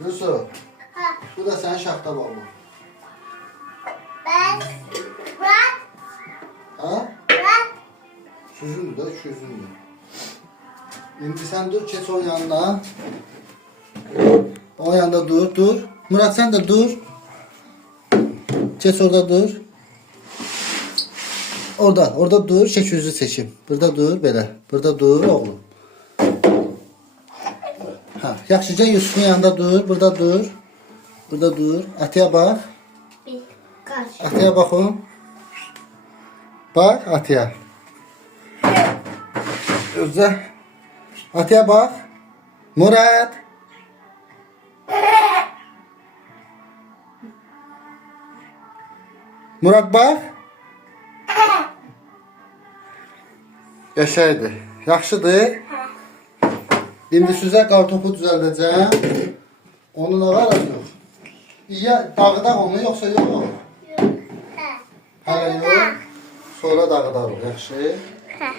Yusuf, Ha. bu da senin şaxta balı. Ben. Bırak. Ha? Bırak. Süzüldü de, çözüldü. İndi sen dur, geç o yanına. O yanda dur, dur. Murat sen de dur. Geç orada dur. Orada dur, çek seçim. Burada dur, belə. Burada dur, oğlum. Ha, yaxşıca Yusuf'un yanında dur, burada dur. Burada dur. Atıya bak. Bir. Kaç. Atıya bak o. Bak atıya. Özde. Atıya bak. Murat. Murat bak. Yaşaydı. Yaxşıdır. İndi sizə qartopu düzəldəcəm. Onun var yox. İya dağıdaq onu yoxsa yox? Ha. Hələ yox. Sonra dağıdarıq, yaxşı? Ha.